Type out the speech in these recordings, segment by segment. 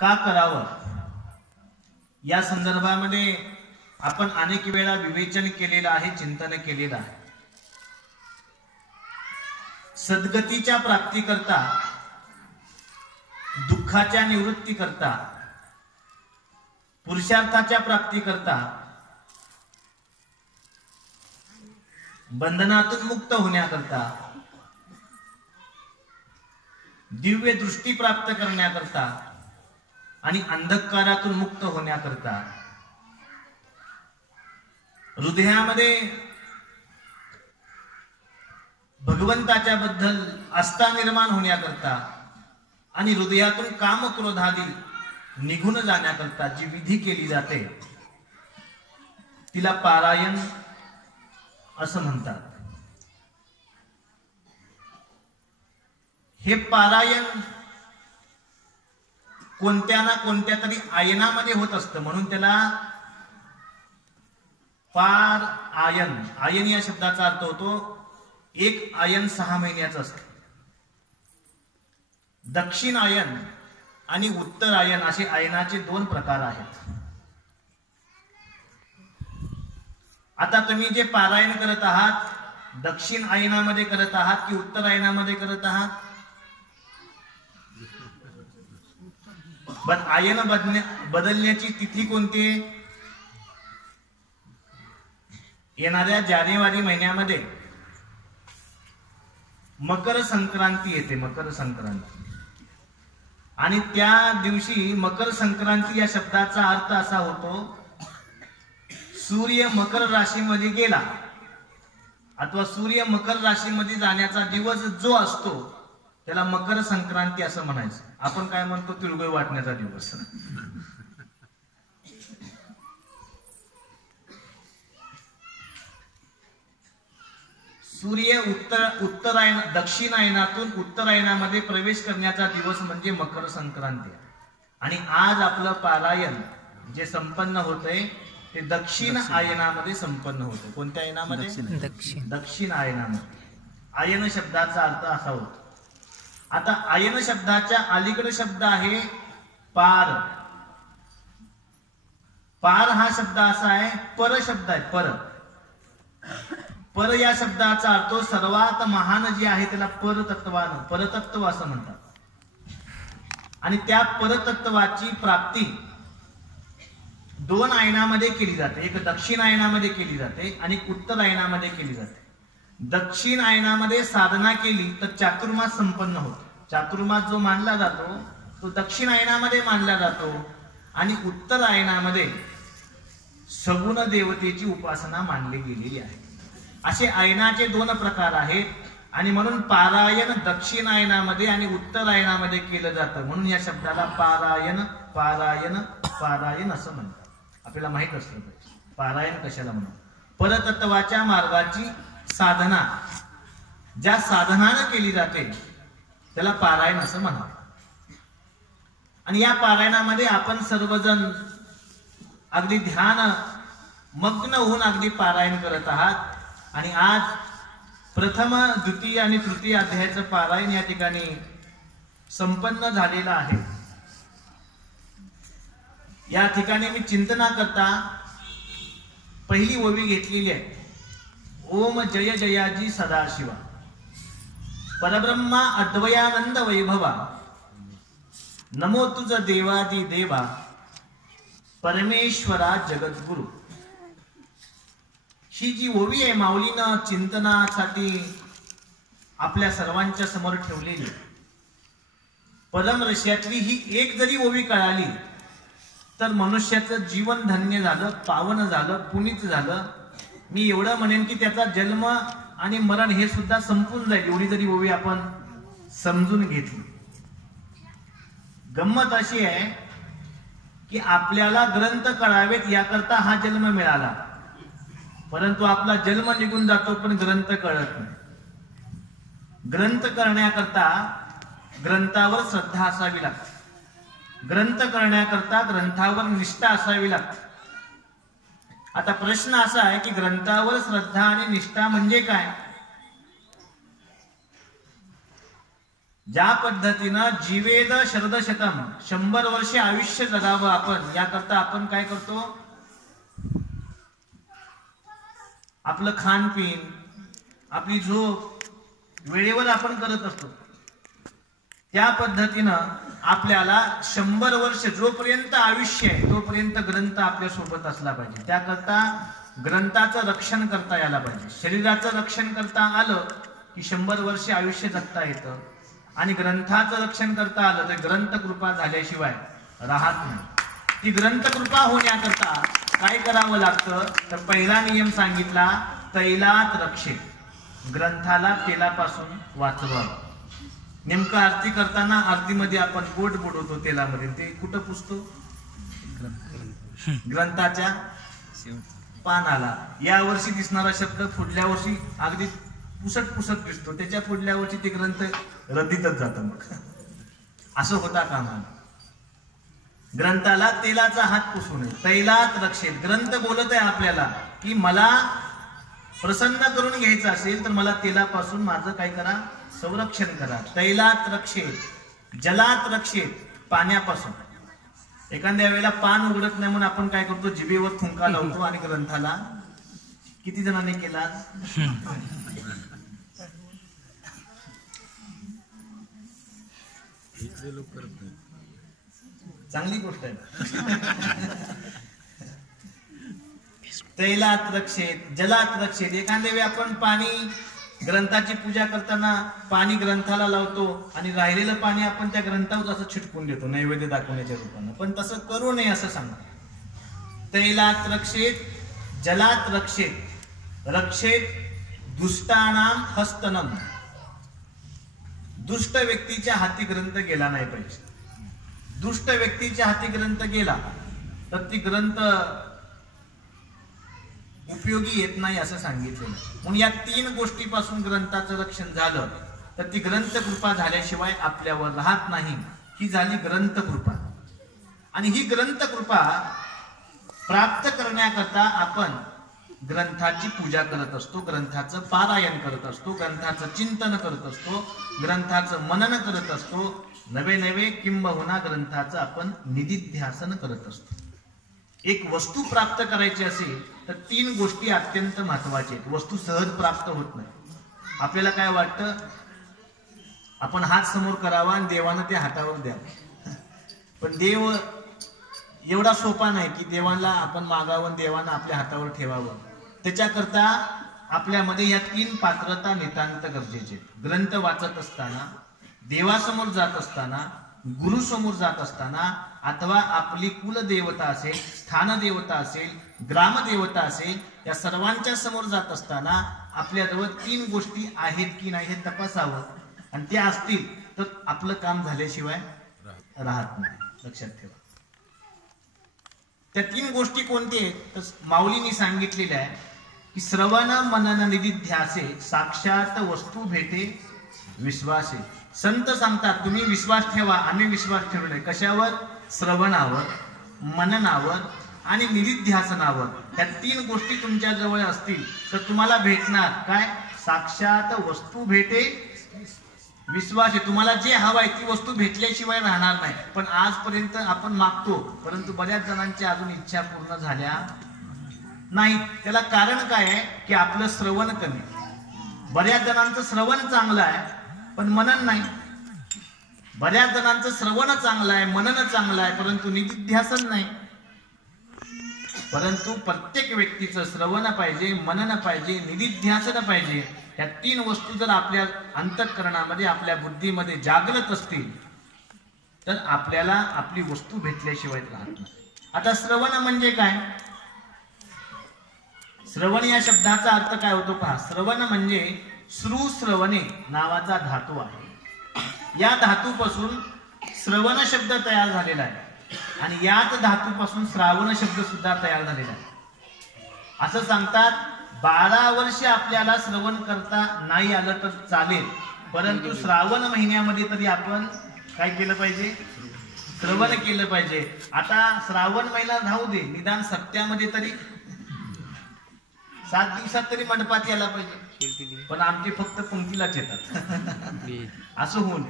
का करावं या संदर्भामध्ये आपण अनेक वेळा विवेचन केलेलं आहे, चिंतन केलेलं आहे. सद्गतीच्या प्राप्तीकरता, दुःखाच्या निवृत्तीकरता, पुरुषार्थाच्या प्राप्तीकरता, बंधनातून मुक्त होण्याकरता, दिव्य दृष्टी प्राप्त करण्याकरता आणि अंधकारातून मुक्त होण्याकरता, हृदयामध्ये भगवंताच्या बद्दल आस्था निर्माण होण्याकरता आणि हृदयातून काम क्रोधादी निघून जाण्याकरता जी विधी केली जाते तिला पारायण असं म्हणतात. हे पारायण कोणत्या ना कोणत्या तरी आयनामध्ये होत असतं, म्हणून त्याला पार आयन, आयन या शब्दाचा अर्थ होतो एक आयन 6 महिन्याचं असतं. दक्षिण आयन आणि उत्तर आयन असे आयनाचे 2 प्रकार आहेत. आता तुम्ही जे पारायण करत आहात, दक्षिण आयनामध्ये करत आहात की उत्तर आयनामध्ये करत आहात? आयन बदलण्याची तिथी कोणती? येणाऱ्या जानेवारी महिन्यामध्ये मकर संक्रांती येते, मकर संक्रांती. आणि त्या दिवशी मकर संक्रांती या शब्दाचा अर्थ असा होतो सूर्य मकर राशीमध्ये गेला अथवा सूर्य मकर राशीमध्ये जाण्याचा दिवस जो असतो त्याला मकर संक्रांती असं म्हणायचं. आपण काय म्हणतो? तिळगुळ वाटण्याचा दिवस. सूर्य उत्तरायण दक्षिण आयनातून उत्तरायणामध्ये प्रवेश करण्याचा दिवस म्हणजे मकर संक्रांती. आणि आज आपलं पारायण जे संपन्न होतंय ते दक्षिण आयनामध्ये संपन्न होतं. कोणत्या आयनामध्ये? दक्षिण आयनामध्ये. आयन शब्दाचा अर्थ असा होतो. आता आयन शब्दाच्या अलीकडे शब्द आहे पार. पार हा शब्द असा आहे, पर शब्द आहे, पर. पर या शब्दाचा अर्थ सर्वात महान जे आहे त्याला परतत्वानं, परतत्व असं म्हणतात. आणि त्या परतत्वाची प्राप्ती 2 आयनामध्ये केली जाते. एक दक्षिण आयनामध्ये केली जाते आणि उत्तर आयनामध्ये केली जाते. दक्षिण आयनामध्ये साधना केली तर चातुर्मास संपन्न होतो. चातुर्मास जो मानला जातो तो दक्षिण आयनामध्ये मानला जातो आणि उत्तर आयनामध्ये सगुण देवतेची उपासना मानली गेलेली आहे. असे आयनाचे 2 प्रकार आहेत. आणि म्हणून पारायण दक्षिण आयनामध्ये आणि उत्तर आयनामध्ये केलं जातं. म्हणून या शब्दाला पारायण पारायण पारायण असं म्हणतात. आपल्याला माहित असलं पाहिजे पारायण कशाला म्हणतात. परतत्वाच्या मार्गाची साधना ज्या साधनानं केली जाते त्याला पारायण असं म्हणतात. आणि या पारायणामध्ये आपण सर्वजण अगदी ध्यान मग्न होऊन अगदी पारायण करत आहात. आणि आज प्रथम, द्वितीय आणि तृतीय अध्यायाचं पारायण या ठिकाणी संपन्न झालेलं आहे. या ठिकाणी मी चिंतना करता पहिली ओवी घेतलेली आहे. ओम जय जयाजी सदाशिवा परब्रह्मा अद्वयानंद वैभवा नमो तुझ देवादी देवा परमेश्वरा जगद्गुरु. ही जी ओवी आहे माऊलीनं चिंतनासाठी आपल्या सर्वांच्या समोर ठेवलेली. परम रश्यातली ही एक जरी ओवी कळाली तर मनुष्याचं जीवन धन्य झालं, पावन झालं, पुनीत झालं. मी एवढं म्हणेन की त्याचा जन्म आणि मरण हे सुद्धा संपून जाईल एवढी जरी ओवी आपण समजून घेतली. गंमत अशी आहे की आपल्याला ग्रंथ कळावेत याकरता हा जन्म मिळाला, परंतु आपला जन्म निघून जातो पण ग्रंथ कळत नाही. ग्रंथ करण्याकरता ग्रंथावर श्रद्धा असावी लागते. ग्रंथ करण्याकरता ग्रंथावर निष्ठा असावी लागते. आता प्रश्न असा आहे की ग्रंथावर श्रद्धा आणि निष्ठा म्हणजे काय? ज्या पद्धतीनं जीवेद शरदशतम 100 वर्षे आयुष्य जगावं आपण, याकरता आपण काय करतो? आपलं खानपिन, आपली झोप वेळेवर आपण करत असतो. त्या पद्धतीनं आपल्याला 100 वर्ष जोपर्यंत आयुष्य आहे तोपर्यंत ग्रंथ आपल्या सोबत असला पाहिजे. त्याकरता ग्रंथाचं रक्षण करता यायला पाहिजे. शरीराचं रक्षण करता आलं की 100 वर्ष आयुष्य जगता येतं, आणि ग्रंथाचं रक्षण करता आलं तर ग्रंथ कृपा झाल्याशिवाय राहत नाही. ती ग्रंथ कृपा होण्याकरता काय करावं लागतं? तर पहिला नियम सांगितला, तैलात रक्षे, ग्रंथाला तेलापासून वाचवावं. नेमकं आरती करताना आरतीमध्ये आपण पोट बुडवतो तेलामध्ये, ते कुठं पुसतो? ग्रंथाच्या पानाला. या वर्षी दिसणारा शब्द पुढल्या वर्षी अगदी पुसट पुसट दिसतो, त्याच्या पुढल्या वर्षी ते ग्रंथ रद्दीतच जातं. मग असं होता कामा. ग्रंथाला तेलाचा हात पुसू नये. तैलात रक्षेत, ग्रंथ बोलत आहे आपल्याला की मला प्रसन्न करून घ्यायचं असेल तर मला तेलापासून माझं काय करा? संरक्षण करा. तैलात रक्षेत, जलात रक्षेत, पाण्यापासून. एखाद्या वेळेला पान उघडत नाही म्हणून आपण काय करतो? जिभेवर थुंका लावतो आणि ग्रंथाला. किती जणांनी केला? चांगली गोष्ट आहे. तैलात रक्षेत, जलात रक्षेत. एखाद्या वेळी आपण पाणी, ग्रंथाची पूजा करताना पाणी ग्रंथाला लावतो आणि राहिलेलं पाणी आपण त्या ग्रंथावर असं छिटकून देतो नैवेद्य दाखवण्याच्या रूपानं. पण तसं करू नये असं सांगतात. तैलात रक्षेत, जलात रक्षेत, रक्षेत दुष्टानाम हस्तनम. दुष्ट व्यक्तीच्या हाती ग्रंथ गेला नाही पाहिजे. दुष्ट व्यक्तीच्या हाती ग्रंथ गेला तर ती ग्रंथ उपयोगी येत नाही असं सांगितलेलं. म्हणून या 3 गोष्टीपासून ग्रंथाचं रक्षण झालं तर ती ग्रंथ कृपा झाल्याशिवाय आपल्यावर राहत नाही. ही झाली ग्रंथ कृपा. आणि ही ग्रंथ कृपा प्राप्त करण्याकरता आपण ग्रंथाची पूजा करत असतो, ग्रंथाचं पारायण करत असतो, ग्रंथाचं चिंतन करत असतो, ग्रंथाचं मनन करत असतो, नवे नवे किंबहुना ग्रंथाचं आपण निदिध्यासन करत असतो. एक वस्तू प्राप्त करायची असेल तर 3 गोष्टी अत्यंत महत्वाच्या आहेत. वस्तू सहज प्राप्त होत नाही. आपल्याला काय वाटतं? आपण हात समोर करावा आणि देवानं ते हातावर द्यावं. पण देव एवढा सोपा नाही की देवाला आपण मागावं, देवानं आपल्या हातावर ठेवावं. त्याच्याकरता आपल्यामध्ये या 3 पात्रता नितांत गरजेचे आहेत. ग्रंथ वाचत असताना, देवासमोर जात असताना, गुरु समोर जात असताना, अथवा आपली कुलदेवता असेल, स्थानदेवता असेल, ग्रामदेवता असेल, या सर्वांच्या समोर जात असताना आपल्याजवळ 3 गोष्टी आहेत की नाही हे तपासावं. आणि त्या असतील तर आपलं काम झाल्याशिवाय राहत नाही. लक्षात ठेवा. त्या 3 गोष्टी कोणत्या आहेत? तर माऊलींनी सांगितलेल्या आहे की श्रवण मनन निदिध्यासे साक्षात वस्तू भेटे विश्वासे. संत सांगतात तुम्ही विश्वास ठेवा. आम्ही विश्वास ठेवलाय कशावर? श्रवणावर, मननावर आणि निदिध्यासनावर. ह्या 3 गोष्टी तुमच्या जवळ असतील तर तुम्हाला भेटणार काय? साक्षात वस्तू भेटे विश्वास. तुम्हाला जे हवाय ती वस्तू भेटल्याशिवाय राहणार नाही. पण आजपर्यंत आपण मागतो परंतु बऱ्याच जणांच्या अजून इच्छा पूर्ण झाल्या नाही. त्याला कारण काय आहे की आपलं श्रवण कमी. बऱ्याच जणांचं श्रवण चांगलं आहे पण मनन नाही. बऱ्याच जणांचं श्रवण चांगलं आहे, मनन चांगलं आहे, परंतु निदिध्यासन नाही. परंतु प्रत्येक व्यक्तीचं श्रवण पाहिजे, मनन पाहिजे, निदिध्यासन पाहिजे. या 3 वस्तू जर आपल्या अंतःकरणामध्ये, आपल्या बुद्धीमध्ये जागृत असतील तर आपल्याला आपली वस्तू भेटल्याशिवाय राहत नाही. आता श्रवण म्हणजे काय? श्रवण या शब्दाचा अर्थ काय होतो पहा. श्रवण म्हणजे श्रुश्रवणे नावाचा धातू आहे. या धातूपासून श्रवण शब्द तयार झालेला आहे आणि याच धातूपासून श्रावण शब्द सुद्धा तयार झालेला आहे. असं सांगतात 12 वर्ष आपल्याला श्रवण करता नाही आलं तर चालेल, परंतु श्रावण महिन्यामध्ये तरी आपण काय केलं पाहिजे? श्रवण केलं पाहिजे. आता श्रावण महिना राहू दे, निदान सप्त्यामध्ये तरी 7 दिवसात तरी मंडपात यायला पाहिजे. पण आमचे फक्त पंक्तीलाच येतात असं होऊन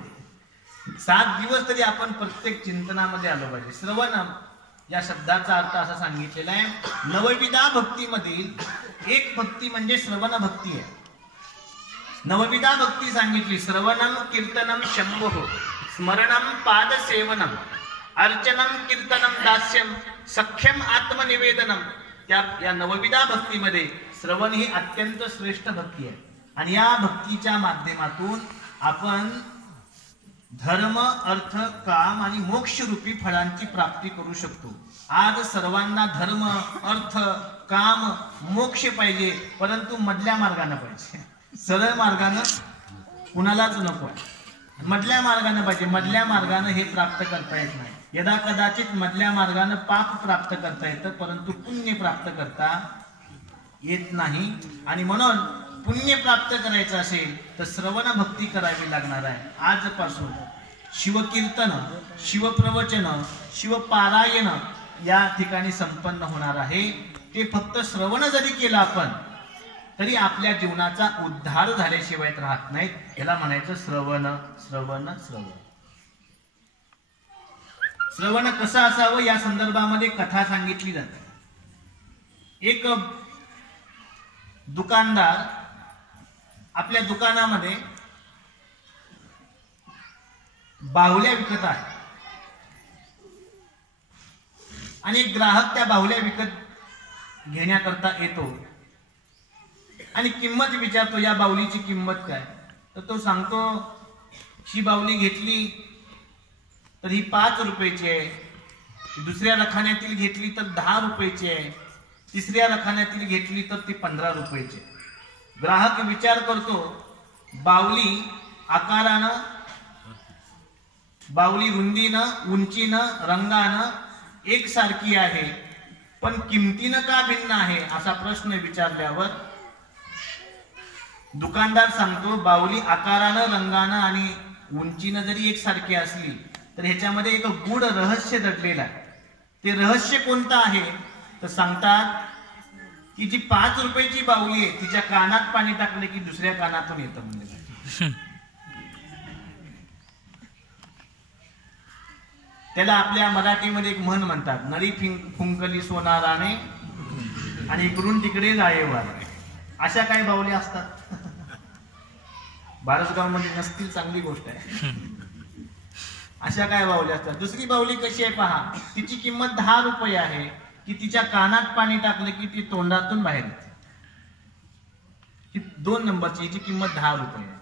7 दिवस तरी आपण प्रत्येक चिंतनामध्ये आलो पाहिजे. श्रवण या शब्दाचा अर्थ असा सांगितलेला आहे, नवविधा भक्तीमधील एक भक्ती म्हणजे श्रवण भक्ती आहे. नवविधा भक्ती सांगितली, श्रवणम कीर्तनम शंभो, स्मरणम पादसेवनम, अर्चनम कीर्तनम दास्यम, सख्यम आत्मनिवेदनम. या नवविधा भक्तीमध्ये श्रवण ही अत्यंत श्रेष्ठ भक्ती आहे. आणि या भक्तीच्या माध्यमातून आपण धर्म, अर्थ, काम आणि मोक्ष रूपी फळांची प्राप्ती करू शकतो. आज सर्वांना धर्म, अर्थ, काम, मोक्ष पाहिजे, परंतु मधल्या मार्गाने पाहिजे. सरळ मार्गाने कुणालाच नको आहे, मधल्या मार्गाने पाहिजे. मधल्या मार्गाने हे प्राप्त करता येत नाही. यदा कदाचित मधल्या मार्गाने पाप प्राप्त करता येतं, परंतु पुण्य प्राप्त करता येत नाही. आणि म्हणून पुण्य प्राप्त करायचं असेल तर श्रवण भक्ती करावी लागणार आहे. आजपासून शिवकीर्तन, शिवप्रवचन, शिवपारायण या ठिकाणी संपन्न होणार आहे. ते फक्त श्रवण जरी केलं आपण तरी आपल्या जीवनाचा उद्धार झाल्याशिवाय राहत नाहीत. याला म्हणायचं श्रवण, श्रवण, श्रवण. श्रवण कसं असावं या संदर्भामध्ये कथा सांगितली जाते. एक दुकानदार आपल्या दुकानामध्ये बाहुल्या विकत आहे आणि एक ग्राहक त्या बाहुल्या विकत घेण्याकरता येतो आणि किंमत विचारतो, या बाहुलीची किंमत काय. तर तो सांगतो, ही बाहुली घेतली तर ही 5 रुपयाची आहे, दुसऱ्या रखान्यातील घेतली तर 10 रुपयाची आहे, तिसऱ्या रखान्यातील घेतली तर ती 15 रुपयाची आहे. ग्राहक विचार करतो, बाहुली आकारानं, बाहुली रुंदीनं, उंचीनं, रंगानं एकसारखी आहे, पण किमतीनं का भिन्न आहे असा प्रश्न विचारल्यावर दुकानदार सांगतो, बाहुली आकारानं, रंगानं आणि उंचीनं जरी एकसारखी असली तर ह्याच्यामध्ये एक गूढ रहस्य दडलेलं आहे. ते रहस्य कोणतं आहे तर सांगतात की जी 5 रुपयाची बाहुली आहे तिच्या कानात पाणी टाकले की दुसऱ्या कानातून येतं म्हणजे. त्याला आपल्या मराठीमध्ये एक म्हण म्हणतात, नळी फुंकली सोनाराने आणि इकडून तिकडे जायेवार. अशा काही बाहुली असतात. बारसगाव मध्ये नसतील, चांगली गोष्ट आहे. अशा काय बाहुली असतात. दुसरी बाहुली कशी आहे पहा, तिची किंमत 10 रुपये आहे की तिच्या कानात पाणी टाकलं की ती तोंडातून बाहेर येते. ही 2 नंबरची, हिची किंमत 10 रुपये आहे.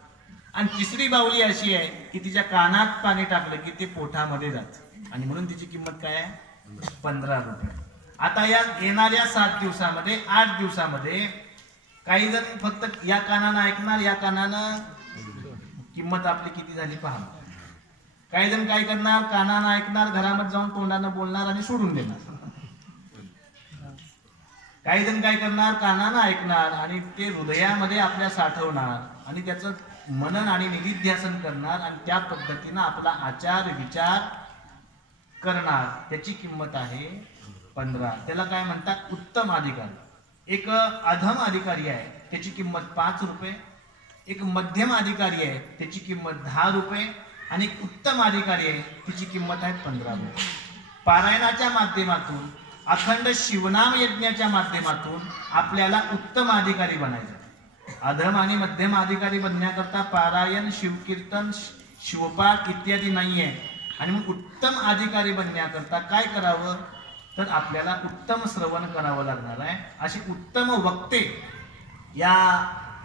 आणि तिसरी बाहुली अशी आहे की तिच्या कानात पाणी टाकलं की ते पोटामध्ये जात आणि म्हणून तिची किंमत काय आहे 15 रुपये. आता या येणाऱ्या 7 दिवसामध्ये 8 दिवसामध्ये काही जण फक्त या कानानं ऐकणार, या कानानं किंमत आपली किती झाली पहा. काही जण काय करणार, कानानं ऐकणार, घरामध्ये जाऊन तोंडानं बोलणार आणि सोडून देणार. काही जण काय करणार, कानानं ऐकणार आणि ते हृदयामध्ये आपल्या साठवणार आणि त्याचं मनन आणि निधिध्यासन करणार आणि त्या पद्धतीनं आपला आचार विचार करणार. त्याची किंमत आहे 15. त्याला काय म्हणतात, उत्तम अधिकारी. एक अधम अधिकारी आहे, त्याची किंमत 5 रुपये. एक मध्यम अधिकारी आहे, त्याची किंमत 10 रुपये. आणि एक उत्तम अधिकारी आहे, तिची किंमत आहे 15 रुपये. पारायणाच्या माध्यमातून, अखंड शिवनाम यज्ञाच्या माध्यमातून आपल्याला उत्तम अधिकारी बनायचं. अधम आणि मध्यम अधिकारी बनण्याकरता पारायण, शिवकीर्तन, शिवपाठ इत्यादी नाहीये. आणि मग उत्तम अधिकारी बनण्याकरता काय करावं तर आपल्याला उत्तम श्रवण करावं लागणार आहे. असे उत्तम वक्ते या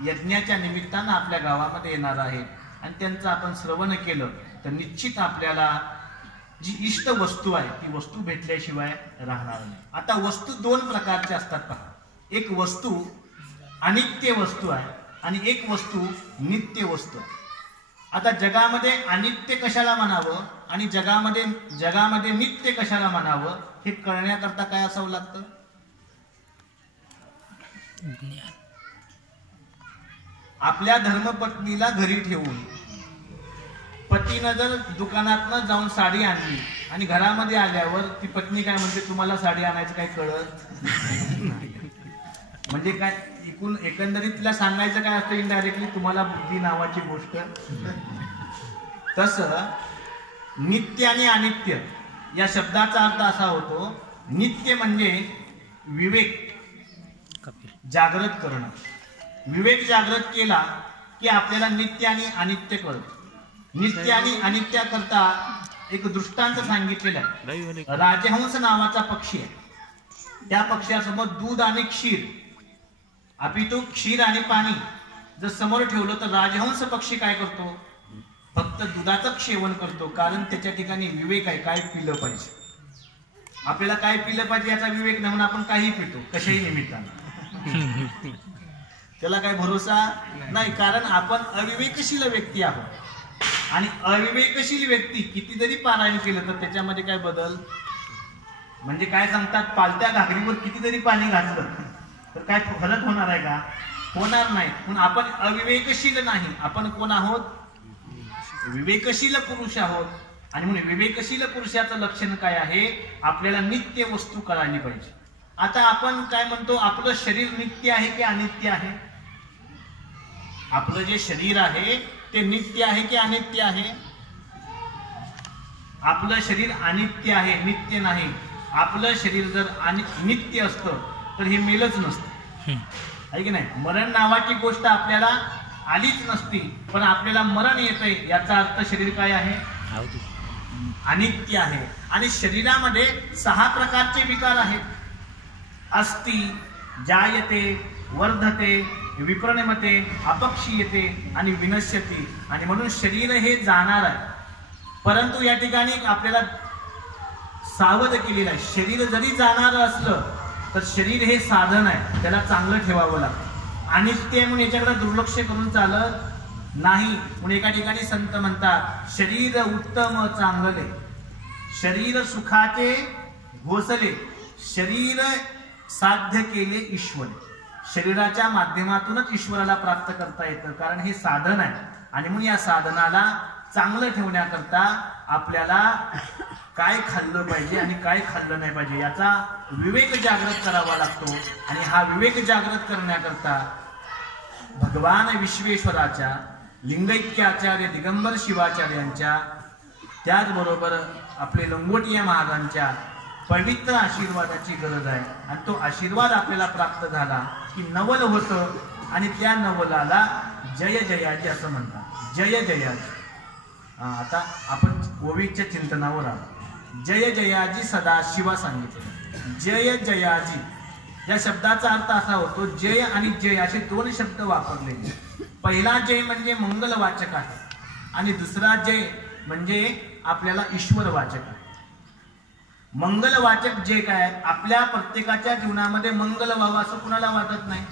यज्ञाच्या निमित्तानं आपल्या गावामध्ये येणार आहेत आणि त्यांचं आपण श्रवण केलं तर निश्चित आपल्याला जी इष्ट वस्तू आहे ती वस्तू भेटल्याशिवाय राहणार नाही. आता वस्तू 2 प्रकारच्या असतात पहा. एक वस्तू अनित्य वस्तू आहे आणि एक वस्तू नित्य वस्तू आहे. आता जगामध्ये अनित्य कशाला म्हणावं आणि जगामध्ये नित्य कशाला म्हणावं हे कळण्याकरता काय असावं लागतं, आपल्या धर्मपत्नीला घरी ठेवून पतीनं जर दुकानातनं जाऊन साडी आणली आणि घरामध्ये आल्यावर ती पत्नी काय म्हणते, तुम्हाला साडी आणायचं काय कळत म्हणजे काय, एकंदरीत तिला सांगायचं काय असतं इनडायरेक्टली, तुम्हाला बुद्धी नावाची गोष्ट. तसं नित्य आणि अनित्य या शब्दाचा अर्थ असा होतो, नित्य म्हणजे विवेक जागृत करणं. विवेक जागृत केला की आपल्याला नित्य आणि अनित्य कळतं. नित्य आणि अनित्य करता एक दृष्टांत सांगितलेला आहे. राजहंस नावाचा पक्षी आहे. त्या पक्ष्यासमोर दूध आणि क्षीर, अपितू क्षीर आणि पाणी जर समोर ठेवलं तर राजहंस पक्षी काय करतो? फक्त दुधाचं सेवन करतो. कारण त्याच्या ठिकाणी विवेक आहे, काय पिलं पाहिजे. आपल्याला काय पिलं पाहिजे याचा विवेक नाही, म्हणून आपण काही पितो कशाही निमित्तानं. त्याला काही भरोसा नाही, कारण आपण अविवेकशील व्यक्ती आहोत. आणि अविवेकशील व्यक्ती किती जरी पारायण केलं तर त्याच्यामध्ये काय बदल, म्हणजे काय सांगतात, पालत्या घागरीवर किती जरी पाणी घातलं तर काय फरक होणार आहे का? होणार नाही. म्हणून आपण अविवेकशील नाही, आपण कोण आहोत? विवेकशील पुरुष आहोत. आणि म्हणून विवेकशील पुरुषाचं लक्षण काय आहे? आपल्याला नित्य वस्तू कळाली पाहिजे. आता आपण काय म्हणतो, आपलं शरीर नित्य आहे की अनित्य आहे? आपलं जे शरीर आहे ते नित्य आहे की अनित्य आहे? आपलं शरीर अनित्य आहे, नित्य नाही. आपलं शरीर जर नित्य असतं तर हे मेलच नसतं, आहे की नाही? मरण नावाची गोष्ट आपल्याला आलीच नसती. पण आपल्याला मरण येतंय याचा अर्थ शरीर काय आहे? अनित्य आहे. आणि शरीरामध्ये 6 प्रकारचे विकार आहेत. अस्ति, जायते, वर्धते, विप्रणमते, अपक्षीयते आणि विनश्यती. आणि म्हणून शरीर हे जाणार आहे. परंतु या ठिकाणी आपल्याला सावध केलेलं आहे. शरीर जरी जाणार असलं तर शरीर हे साधन आहे, त्याला चांगलं ठेवावं लागतं. अनित्य म्हणून याच्याकडे दुर्लक्ष करून चालत नाही. म्हणून एका ठिकाणी संत म्हणतात, शरीर उत्तम चांगले, शरीर सुखाचे घोसले, शरीर साध्य केले ईश्वर. शरीराच्या माध्यमातूनच ईश्वराला प्राप्त करता येतं, कारण हे साधन आहे. आणि म्हणून या साधनाला चांगलं ठेवण्याकरता आपल्याला काय खाल्लं पाहिजे आणि काय खाल्लं नाही पाहिजे याचा विवेक जागृत करावा लागतो. आणि हा विवेक जागृत करण्याकरता भगवान विश्वेश्वराच्या, लिंगैक्याचार्य दिगंबर शिवाचार्यांच्या, त्याचबरोबर आपले लंगोटिया महाराजांच्या पवित्र आशीर्वादाची गरज आहे. आणि तो आशीर्वाद आपल्याला प्राप्त झाला की नवल होतं. आणि त्या नवलाला जय जयाजी असं म्हणतात. जय जयाजी. आता आपण ओवीच्या चिंतनावर आहोत. जय जयाजी सदाशिवा सांगितले. जय जयाजी या शब्दाचा अर्थ असा होतो, जय आणि जय असे 2 शब्द वापरले. पहिला जय म्हणजे मंगलवाचक आहे आणि दुसरा जय म्हणजे आपल्याला ईश्वरवाचक आहे. मंगलवाचक जे काय, आपल्या प्रत्येकाच्या जीवनामध्ये मंगल व्हावं असं कुणाला वाटत नाही.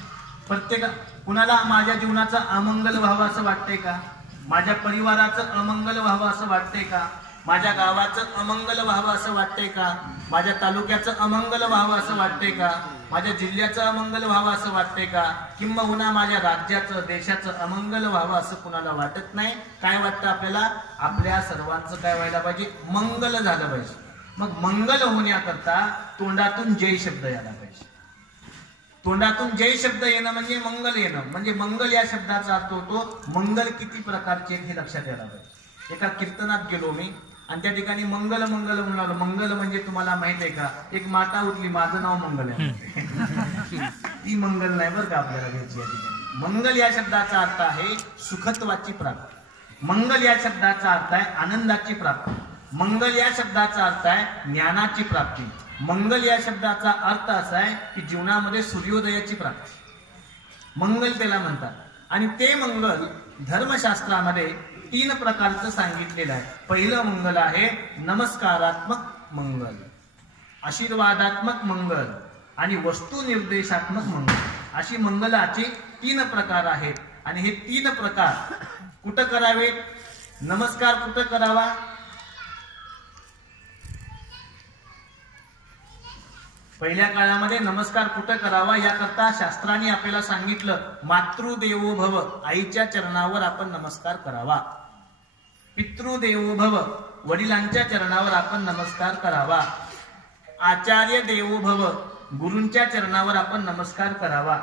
कुणाला माझ्या जीवनाचं अमंगल व्हावं असं वाटतंय का? माझ्या परिवाराचं अमंगल व्हावं असं वाटतंय का? माझ्या गावाचं अमंगल व्हावं असं वाटतंय का? माझ्या तालुक्याचं अमंगल व्हावं असं वाटतंय का? माझ्या जिल्ह्याचं अमंगल व्हावं असं वाटतंय का? किंबहुना माझ्या राज्याचं, देशाचं अमंगल व्हावं असं कुणाला वाटत नाही. काय वाटतं आपल्याला? आपल्या सर्वांचं काय व्हायला पाहिजे? मंगल झालं पाहिजे. मग मंगल होण्याकरता तोंडातून जय शब्द यायला पाहिजे. तोंडातून जय शब्द येणं म्हणजे मंगल येणं. म्हणजे मंगल या शब्दाचा अर्थ होतो मंगल किती प्रकारचे हे लक्षात यायला पाहिजे. एका कीर्तनात गेलो मी आणि त्या ठिकाणी मंगल मंगल म्हणालो. मंगल म्हणजे तुम्हाला माहित आहे का, एक माता उठली, माझं नाव मंगल आहे. ती मंगल नाही बरं का आपल्याला घ्यायची. या ठिकाणी मंगल या शब्दाचा अर्थ आहे सुखत्वाची प्राप्ती. मंगल या शब्दाचा अर्थ आहे आनंदाची प्राप्ती. मंगल या शब्दाचा अर्थ आहे ज्ञानाची प्राप्ती. मंगल या शब्दाचा अर्थ असा आहे की जीवनामध्ये सूर्योदयाची प्राप्ती. मंगल त्याला म्हणतात. आणि ते मंगल धर्मशास्त्रामध्ये 3 प्रकारचं सांगितलेलं आहे. पहिलं मंगल आहे नमस्कारात्मक मंगल, आशीर्वादात्मक मंगल आणि वस्तू निर्देशात्मक मंगल. अशी मंगलाचे 3 प्रकार आहेत. आणि हे 3 प्रकार कुठं करावेत? नमस्कार कुठं करावा? पहिल्या काळामध्ये नमस्कार कुठं करावा याकरता शास्त्राने आपल्याला सांगितलं, मातृदेवो भव, आईच्या चरणावर आपण नमस्कार करावा. पितृदेवो भव, वडिलांच्या चरणावर आपण नमस्कार करावा. आचार्य देवो भव, गुरूंच्या चरणावर आपण नमस्कार करावा.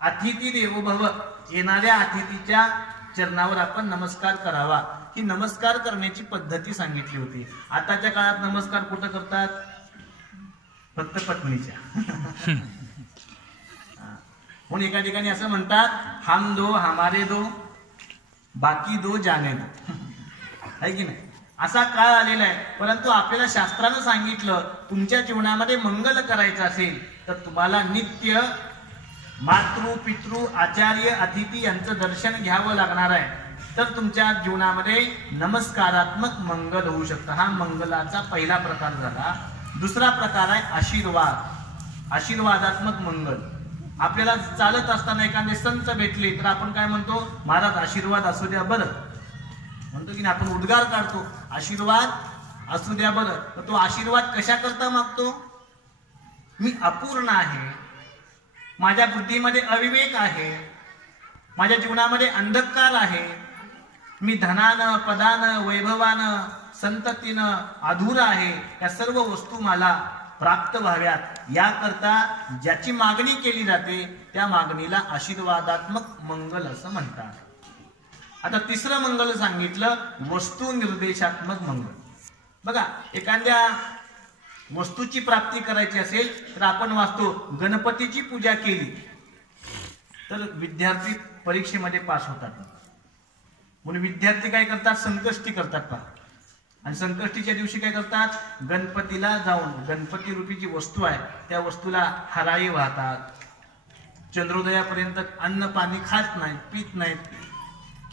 अतिथी देवो भव, येणाऱ्या अतिथीच्या चरणावर आपण नमस्कार करावा. ही नमस्कार करण्याची पद्धती सांगितली होती. आताच्या काळात नमस्कार कुठं करतात? फक्त पत्नीच्या. म्हणून एका ठिकाणी असं म्हणतात, हम दो हमारे दो बाकी दो जाने दो. आहे की नाही? असा काळ आलेला आहे. परंतु आपल्याला शास्त्रानं सांगितलं, तुमच्या जीवनामध्ये मंगल करायचं असेल तर तुम्हाला नित्य मातृ पितृ आचार्य अतिथी यांचं दर्शन घ्यावं लागणार आहे. तर तुमच्या जीवनामध्ये नमस्कारात्मक मंगल होऊ शकतं. हा मंगलाचा पहिला प्रकार झाला. दुसरा प्रकार आहे आशीर्वाद. आशीर्वादात्मक मंगल. आपल्याला चालत असताना एखादे संत भेटले तर आपण काय म्हणतो? महाराज आशीर्वाद असू द्या बरं, म्हणतो की नाही? आपण उद्गार काढतो, आशीर्वाद असू द्या बरं. तर तो आशीर्वाद कशा करता मागतो? मी अपूर्ण आहे, माझ्या बुद्धीमध्ये अविवेक आहे, माझ्या जीवनामध्ये अंधकार आहे, मी धनानं पदानं वैभवानं संततीनं अधुरा आहे. या सर्व वस्तू मला प्राप्त व्हाव्यात याकरता ज्याची मागणी केली जाते त्या मागणीला आशीर्वादात्मक मंगल असं म्हणतात. आता तिसरं मंगल सांगितलं, वस्तू निर्देशात्मक मंगल. बघा, एखाद्या वस्तूची प्राप्ती करायची असेल तर आपण वाचतो, गणपतीची पूजा केली तर विद्यार्थी परीक्षेमध्ये पास होतात. म्हणून विद्यार्थी काय करतात? संकष्टी करतात पहा. आणि संकष्टीच्या दिवशी काय करतात? गणपतीला जाऊन गणपती रूपी जी वस्तू आहे त्या वस्तूला हराई वाहतात. चंद्रोदयापर्यंत अन्न पाणी खात नाहीत, पीत नाहीत.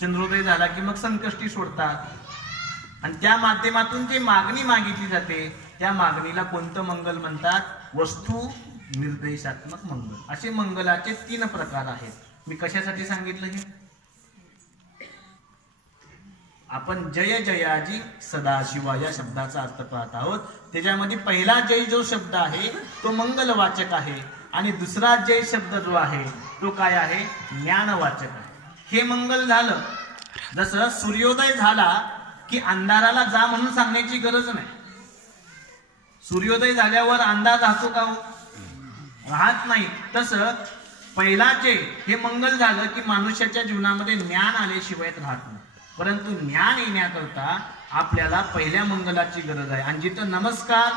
चंद्रोदय झाला की मग संकष्टी सोडतात. आणि त्या माध्यमातून जी मागणी मागितली जाते त्या मागणीला कोणतं मंगल म्हणतात? वस्तू निर्देशात्मक मंगल. असे मंगलाचे 3 प्रकार आहेत. मी कशासाठी सांगितलं हे? आपण जय जयाजी सदाशिवा या शब्दाचा अर्थ पाहत आहोत. त्याच्यामध्ये पहिला जय जो शब्द आहे तो मंगलवाचक आहे आणि दुसरा जय शब्द जो आहे तो काय आहे? ज्ञानवाचक आहे. हे मंगल झालं. जसं सूर्योदय झाला की अंधाराला जा म्हणून सांगण्याची गरज नाही. सूर्योदय झाल्यावर अंधार राहतो का? राहत नाही. तसं पहिला जय हे मंगल झालं की मनुष्याच्या जीवनामध्ये ज्ञान आल्याशिवाय राहत नाही. परंतु ज्ञान येण्याकरता आपल्याला पहिल्या मंगलाची गरज आहे. आणि जिथं नमस्कार,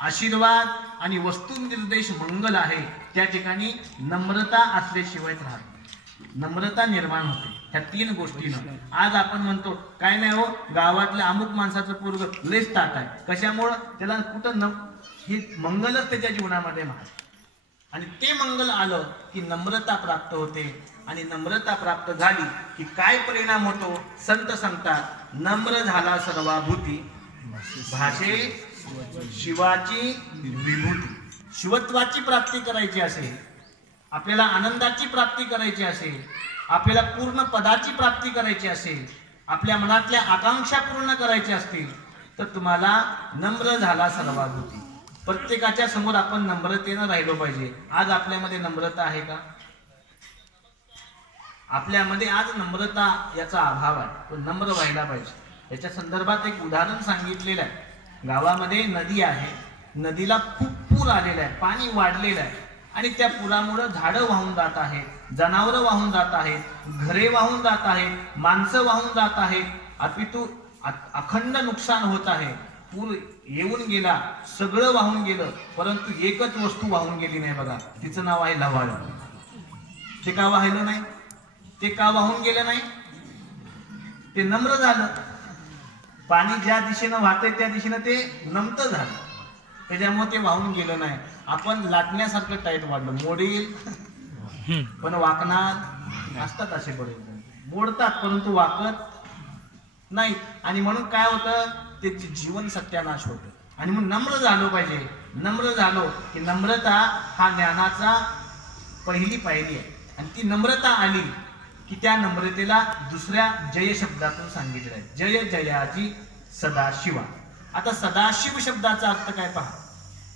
आशीर्वाद आणि वस्तू निर्देश मंगल आहे त्या ठिकाणी नम्रता असल्याशिवाय राहत नाही. नम्रता निर्माण होते ह्या 3 गोष्टीनं. आज आपण म्हणतो काय नाही हो, गावातल्या अमुक माणसाचं पोरग लेस ताट आहे. कशामुळं? त्याला कुठं हे मंगलच त्याच्या जीवनामध्ये माहिती. आणि ते मंगल आलं की नम्रता प्राप्त होते. आणि नम्रता प्राप्त झाली की काय परिणाम होतो? संत सांगतात, नम्र झाला सर्वाभूती भाषे शिवाची विभूती. शिवत्वाची प्राप्ती करायची असेल, आपल्याला आनंदाची प्राप्ती करायची असेल, आपल्याला पूर्ण पदाची प्राप्ती करायची असेल, आपल्या मनातल्या आकांक्षा पूर्ण करायच्या असतील तर तुम्हाला नम्र झाला सर्वाभूती. प्रत्येकाच्या समोर आपण नम्रतेनं राहिलो पाहिजे. आज आपल्यामध्ये नम्रता आहे का? आपल्यामध्ये आज नम्रता याचा अभाव आहे. तो नम्र व्हायला पाहिजे. याच्या संदर्भात एक उदाहरण सांगितलेलं आहे. गावामध्ये नदी आहे, नदीला खूप पूर आलेला आहे, पाणी वाढलेलं आहे आणि त्या पुरामुळे झाडं वाहून जात आहेत, जनावरं वाहून जात आहेत, घरे वाहून जात आहेत, माणसं वाहून जात आहेत. अपितू अखंड नुकसान होत आहे. पूर येऊन गेला, सगळं वाहून गेलं, परंतु एकच वस्तू वाहून गेली नाही बघा. तिचं नाव आहे लव्हाळ. ते का वाहिलं नाही? ते का वाहून गेलं नाही? ते नम्र झालं. पाणी ज्या दिशेनं वाहतंय त्या दिशेनं ते नमतं झालं, त्याच्यामुळे ते वाहून गेलं नाही. आपण लाटण्यासारखं टाईट वाढलं, मोडील पण वाकणार असतात. असे बरेच मोडतात परंतु वाकत नाही. आणि म्हणून काय होतं? ते जीवन सत्यानाश होतं. आणि म्हणून नम्र झालो पाहिजे. नम्र झालो की नम्रता हा ज्ञानाचा पहिली पायरी आहे. आणि ती नम्रता आली की त्या नम्रतेला दुसऱ्या जय शब्दातून सांगितलं आहे, जय जयाजी सदाशिवा. आता सदाशिव शब्दाचा अर्थ काय पहा.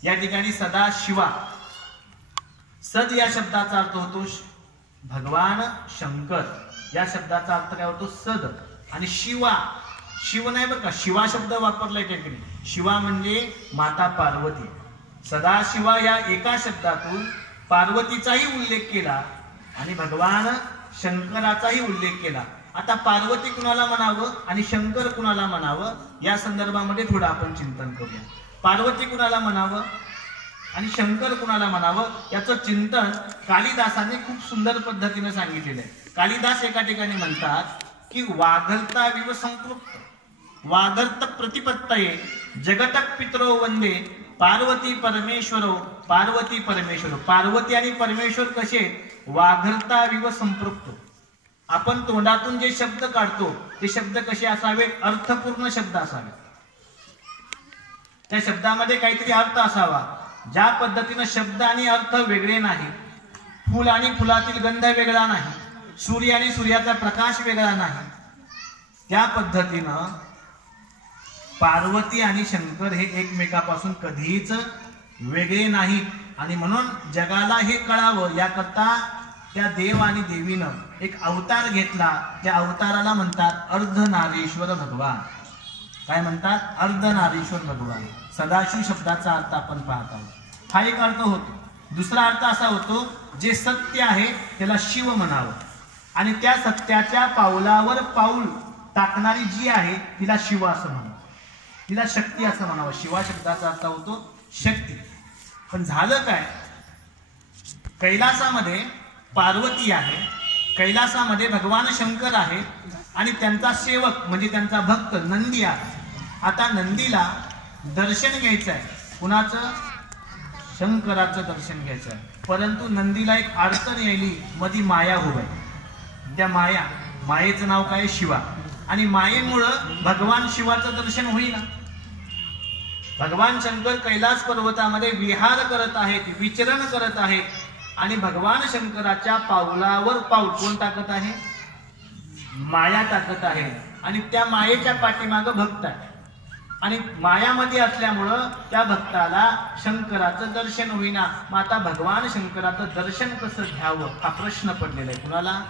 या ठिकाणी सदाशिवा, सद या शब्दाचा अर्थ होतो भगवान शंकर. या शब्दाचा अर्थ काय होतो? सद. आणि शिवा, शिव नाही बरं का, शिवा शब्द वापरलाय ठिकाणी. शिवा म्हणजे माता पार्वती. सदाशिवा या एका शब्दातून पार्वतीचाही उल्लेख केला आणि भगवान शंकराचाही उल्लेख केला. आता पार्वती कुणाला म्हणावं आणि शंकर कुणाला म्हणावं या संदर्भामध्ये थोडं आपण चिंतन करूया. पार्वती कुणाला म्हणावं आणि शंकर कुणाला म्हणावं याचं चिंतन कालिदासाने खूप सुंदर पद्धतीने सांगितलेलं आहे. कालिदास एका ठिकाणी म्हणतात की वागर्ता विव संपृक्त वागर्त प्रतिपत्तये जगतक पितरो वंदे पार्वती परमेश्वरो पार्वती परमेश्वरो. पार्वती आणि परमेश्वर कसे वागर्ता विव संपृक्त. आपण तोंडातून जे शब्द काढतो ते शब्द कसे असावेत, अर्थपूर्ण शब्द असावेत. त्या शब्दामध्ये काहीतरी अर्थ असावा. ज्या पद्धतीनं शब्द आणि अर्थ वेगळे नाही, फुल आणि फुलातील गंध वेगळा नाही, सूर्य आणि सूर्याचा प्रकाश वेगळा नाही, त्या पद्धतीनं पार्वती आणि शंकर हे एकमेकापासून कधीच वेगळे नाहीत. आणि म्हणून जगाला हे कळावं याकरता त्या देव आणि देवीनं एक अवतार घेतला. त्या अवताराला म्हणतात अर्धनारीश्वर भगवान. काय म्हणतात? अर्धनारीश्वर भगवान. सदाशिव शब्दाचा अर्थ आपण पाहत आहोत. हा एक अर्थ होतो. दुसरा अर्थ असा होतो जे सत्य आहे त्याला शिव म्हणावं आणि त्या सत्याच्या पावलावर पाऊल टाकणारी जी आहे तिला शिव असं म्हणावं, तिला शक्ती असं म्हणावं. शिवा शब्दाचा अर्थ होतो शक्ती. पण झालं काय, कैलासामध्ये पार्वती आहे, कैलासामध्ये भगवान शंकर आहे आणि त्यांचा सेवक म्हणजे त्यांचा भक्त नंदी आहे. आता नंदीला दर्शन घ्यायचं आहे. कुणाचं? शंकराचं दर्शन घ्यायचं आहे. परंतु नंदीला एक अडचण यायली, मधी माया उभं आहे. त्या मायेचं नाव काय? शिवा. आणि मायेमुळं भगवान शिवाचं दर्शन होईना. भगवान शंकर कैलास पर्वतामध्ये विहार करत आहेत, विचरण करत आहेत आणि भगवान शंकराच्या पावलावर पाऊल कोण टाकत आहे? माया टाकत आहे. आणि त्या मायेच्या पाठीमागं भक्त आहे आणि मायामध्ये असल्यामुळं त्या भक्ताला शंकराचं दर्शन होईना. मग आता भगवान शंकराचं दर्शन कसं घ्यावं हा प्रश्न पडलेला आहे. कुणाला?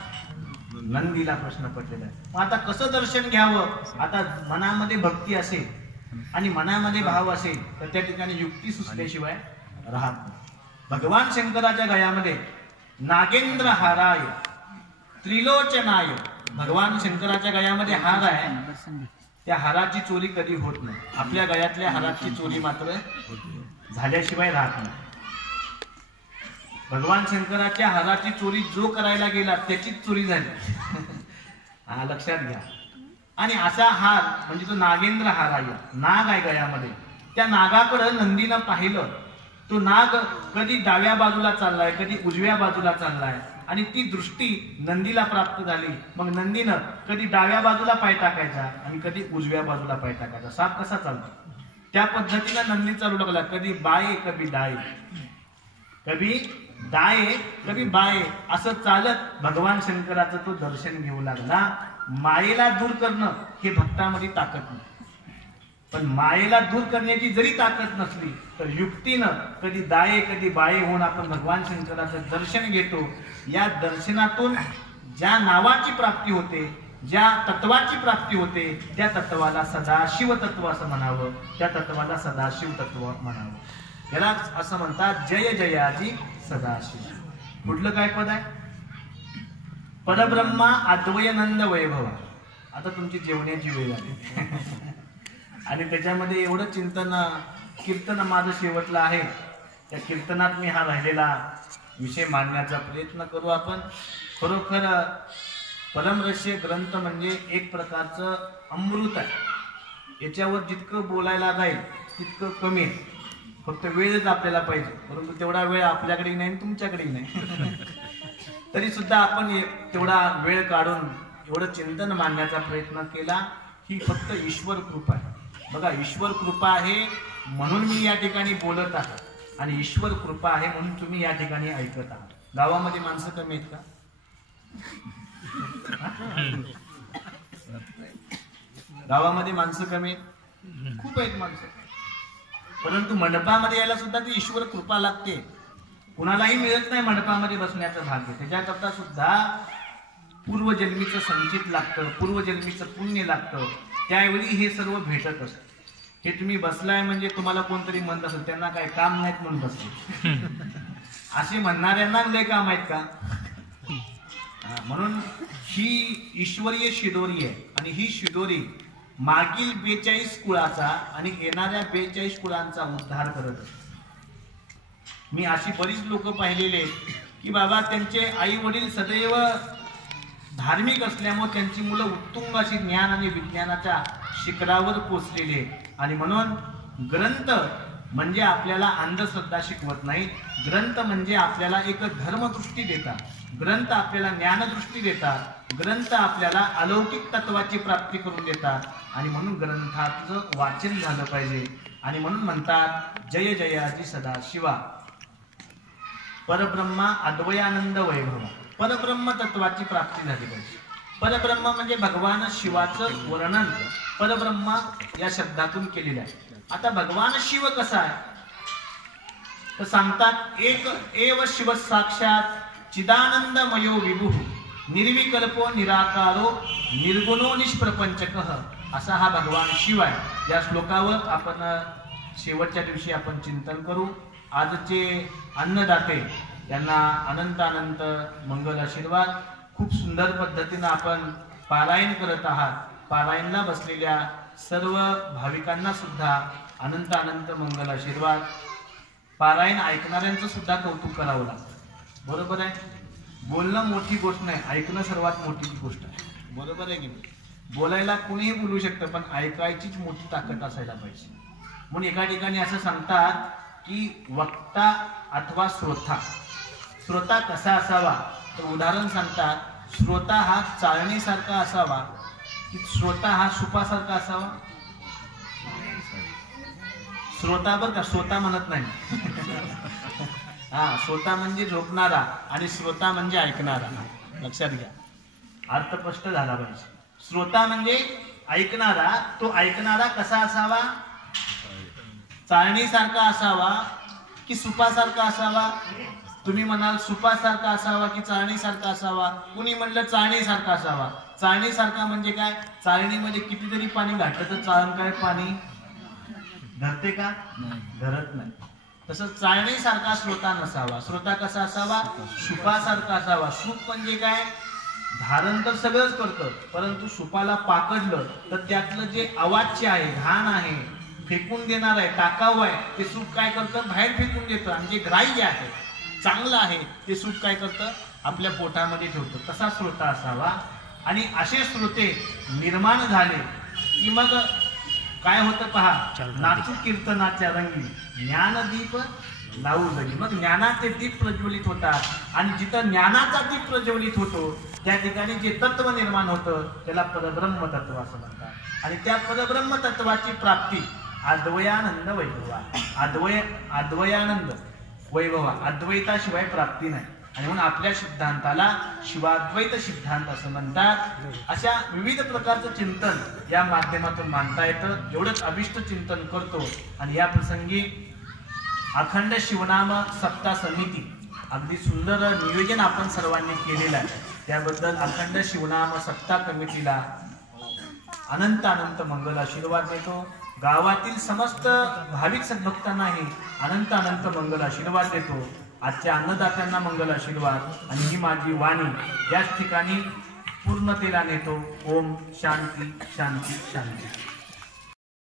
नंदीला प्रश्न पडलेला आहे. मग आता कसं दर्शन घ्यावं? आता मनामध्ये भक्ती असेल आणि मनामध्ये भाव असेल तर त्या ठिकाणी युक्ती सुचल्याशिवाय राहत नाही. भगवान शंकराच्या गळ्यामध्ये नागेंद्र हाराय त्रिलोचनाय, भगवान शंकराच्या गळ्यामध्ये हार आहे. त्या हाराची चोरी कधी होत नाही. आपल्या गळ्यातल्या हाराची चोरी मात्र झाल्याशिवाय राहत नाही. भगवान शंकराच्या हाराची चोरी जो करायला गेला त्याचीच चोरी झाली. हा लक्षात घ्या. आणि असा हार म्हणजे तो नागेंद्र हार आहे, नाग आहे गळ्यामध्ये. त्या नागाकडे नंदीनं पाहिलं. तो नाग कधी डाव्या बाजूला चाललाय, कधी उजव्या बाजूला चाललाय आणि ती दृष्टी नंदीला प्राप्त झाली. मग नंदीनं कधी डाव्या बाजूला पाय टाकायचा आणि कधी उजव्या बाजूला पाय टाकायचा. साप कसा चालतो त्या पद्धतीनं नंदी चालू लागला. कधी बाये कधी डाये, कधी दाये कधी बाये असं चालत भगवान शंकराचं तो दर्शन घेऊ लागला. मायेला दूर करणं हे भक्तामध्ये ताकद नाही. पण मायेला दूर करण्याची जरी ताकद नसली तर युक्तीनं कधी दाये कधी बाये होऊन आपण भगवान शंकराचं दर्शन घेतो. या दर्शनातून ज्या नावाची प्राप्ती होते, ज्या तत्वाची प्राप्ती होते त्या तत्वाला सदाशिव तत्व असं म्हणावं. त्या तत्वाला सदाशिव तत्व म्हणावं. याला असं म्हणतात जय जयाजी सदाशिव. कुठलं काय पद आहे? परब्रह्मा अद्वयनंद वैभव. आता तुमची जेवण्याची वेळ आली आणि त्याच्यामध्ये एवढं चिंतन कीर्तन माझं शेवटलं आहे. त्या कीर्तनात मी हा राहिलेला विषय मांडण्याचा प्रयत्न करू आपण. खरोखर परमरहस्य ग्रंथ म्हणजे एक प्रकारचं अमृत आहे. याच्यावर जितकं बोलायला जाईल तितकं कमी आहे. फक्त वेळच आपल्याला पाहिजे. परंतु तेवढा वेळ आपल्याकडे नाही आणि तुमच्याकडेही नाही. तरी सुद्धा आपण तेवढा वेळ काढून एवढं चिंतन मांडण्याचा प्रयत्न केला. ही फक्त ईश्वर कृपा आहे. बघा, ईश्वर कृपा आहे म्हणून मी या ठिकाणी बोलत आहे आणि ईश्वर कृपा आहे म्हणून तुम्ही या ठिकाणी ऐकत आहात. गावामध्ये माणसं कमी आहेत का? गावामध्ये माणसं कमी आहेत? खूप आहेत माणसं. परंतु मंडपामध्ये यायला सुद्धा ती ईश्वर कृपा लागते. कुणालाही मिळत नाही मंडपामध्ये बसण्याचं भाग्य. त्याच्याकरता सुद्धा पूर्वजन्मीचं संचित लागतं, पूर्वजन्मीचं पुण्य लागतं. त्यावेळी हे सर्व भेटत असतं. हे तुम्ही बसलाय म्हणजे तुम्हाला कोणतरी म्हणत असेल त्यांना काय काम नाहीत म्हणून बसले. असे म्हणणाऱ्यांना लय काम आहेत का? म्हणून ही ईश्वरीय शिदोरी आहे आणि ही शिदोरी मागील 42 कुळाचा आणि येणाऱ्या 42 कुळांचा उद्धार करत असते. मी अशी बरीच लोक पाहिलेले की बाबा त्यांचे आई वडील सदैव धार्मिक असल्यामुळे त्यांची मुलं उत्तुंग अशी ज्ञान आणि विज्ञानाच्या शिखरावर पोचलेले आणि म्हणून ग्रंथ म्हणजे आपल्याला अंधश्रद्धा शिकवत नाही. ग्रंथ म्हणजे आपल्याला एक धर्मदृष्टी देतात, ग्रंथ आपल्याला ज्ञानदृष्टी देतात, ग्रंथ आपल्याला अलौकिक तत्वाची प्राप्ती करून देतात आणि म्हणून ग्रंथाचं वाचन झालं पाहिजे. आणि म्हणून म्हणतात जय जयाजी सदाशिवा परब्रह्मा अद्वयानंद वैभव. परब्रह्म तत्वाची प्राप्ती झाली पाहिजे. परब्रह्म म्हणजे भगवान शिवाचं वर्णन परब्रह्म या शब्दातून केलेलं आहे. आता भगवान शिव कसा आहे तर सांगतात एक एव शिव साक्षात चिदानंदमयो विभू निर्विकल्पो निराकारो निर्गुणो निष्प्रपंचकः. असा हा भगवान शिव आहे. या श्लोकावर आपण शेवटच्या दिवशी आपण चिंतन करू. आजचे अन्नदाते यांना अनंत अनंत मंगल आशीर्वाद. खूप सुंदर पद्धतीने आपण पारायण करत आहात. पारायणला बसलेल्या सर्व भाविकांना सुद्धा अनंत अनंत मंगल आशीर्वाद. पारायण ऐकणाऱ्यांचं सुद्धा कौतुक करावं लागतं. बरोबर आहे. बोलणं मोठी गोष्ट नाही, ऐकणं सर्वात मोठी गोष्ट आहे. बरोबर आहे की नाही. बोलायला कुणीही बोलू शकतं पण ऐकायचीच मोठी ताकद असायला पाहिजे. म्हणून एका ठिकाणी असं सांगतात की वक्ता अथवा श्रोता. श्रोता कसा असावा तर उदाहरण सांगतात, श्रोता हा चाळणीसारखा असावा की श्रोता हा सुपासारखा असावा. श्रोता बर का, श्रोता म्हणत नाही. श्रोता म्हणजे झोपणारा आणि श्रोता म्हणजे ऐकणारा. लक्षात घ्या, अर्थ स्पष्ट झाला पाहिजे. श्रोता म्हणजे ऐकणारा. तो ऐकणारा कसा असावा, चाळणीसारखा असावा की सुपासारखा असावा. तुम्ही म्हणाल सुपासारखा असावा की चाळणीसारखा असावा. कुणी म्हणलं चाळणीसारखा असावा. चाळणीसारखा म्हणजे काय, चाळणीमध्ये कितीतरी पाणी घातलं तर चाळण काय पाणी धरते का, धरत नाही. तसं चाळणीसारखा श्रोता नसावा. श्रोता कसा असावा, सुपासारखा असावा. सूप म्हणजे काय, धारण तर सगळंच करतं परंतु सुपाला पाकडलं तर त्यातलं जे अवाच्य आहे, घाण आहे, फेकून देणार आहे, टाकाऊ आहे, ते सूप काय करतं, बाहेर फेकून देतं. आणि जे ग्राह्य आहे, चांगलं आहे, ते सूप काय करतं, आपल्या पोटामध्ये ठेवतं. तसा श्रोता असावा. आणि असे श्रोते निर्माण झाले की मग काय होतं पहा, नाचू कीर्तनाच्या रंगी ज्ञानदीप लावू लगी. मग ज्ञानाचे दीप प्रज्वलित होतात आणि जिथं ज्ञानाचा दीप प्रज्वलित होतो त्या ठिकाणी जे तत्व निर्माण होतं त्याला परब्रह्म तत्व असं म्हणतात. आणि त्या परब्रह्म तत्वाची प्राप्ती अद्वयानंद वैभवा. अद्वयानंद वैभवा, अद्वैताशिवाय प्राप्ती नाही. आणि म्हणून आपल्या सिद्धांताला शिवाद्वैत सिद्धांत असं म्हणतात. अशा विविध प्रकारचं चिंतन या माध्यमातून मांडता येतं. एवढंच अभिष्ट चिंतन करतो. आणि या प्रसंगी अखंड शिवनाम सप्ताह समिती अगदी सुंदर नियोजन आपण सर्वांनी केलेलं आहे. त्याबद्दल अखंड शिवनाम सप्ताह कमिटीला अनंत अनंत मंगल आशीर्वाद देतो. गावातील समस्त भाविक सद्भक्तांनाही अनंत अनंत मंगल आशीर्वाद देतो. आजच्या अन्नदात्यांना मंगल आशीर्वाद. आणि ही माझी वाणी याच ठिकाणी पूर्णतेला नेतो. ओम शांती शांती शांती.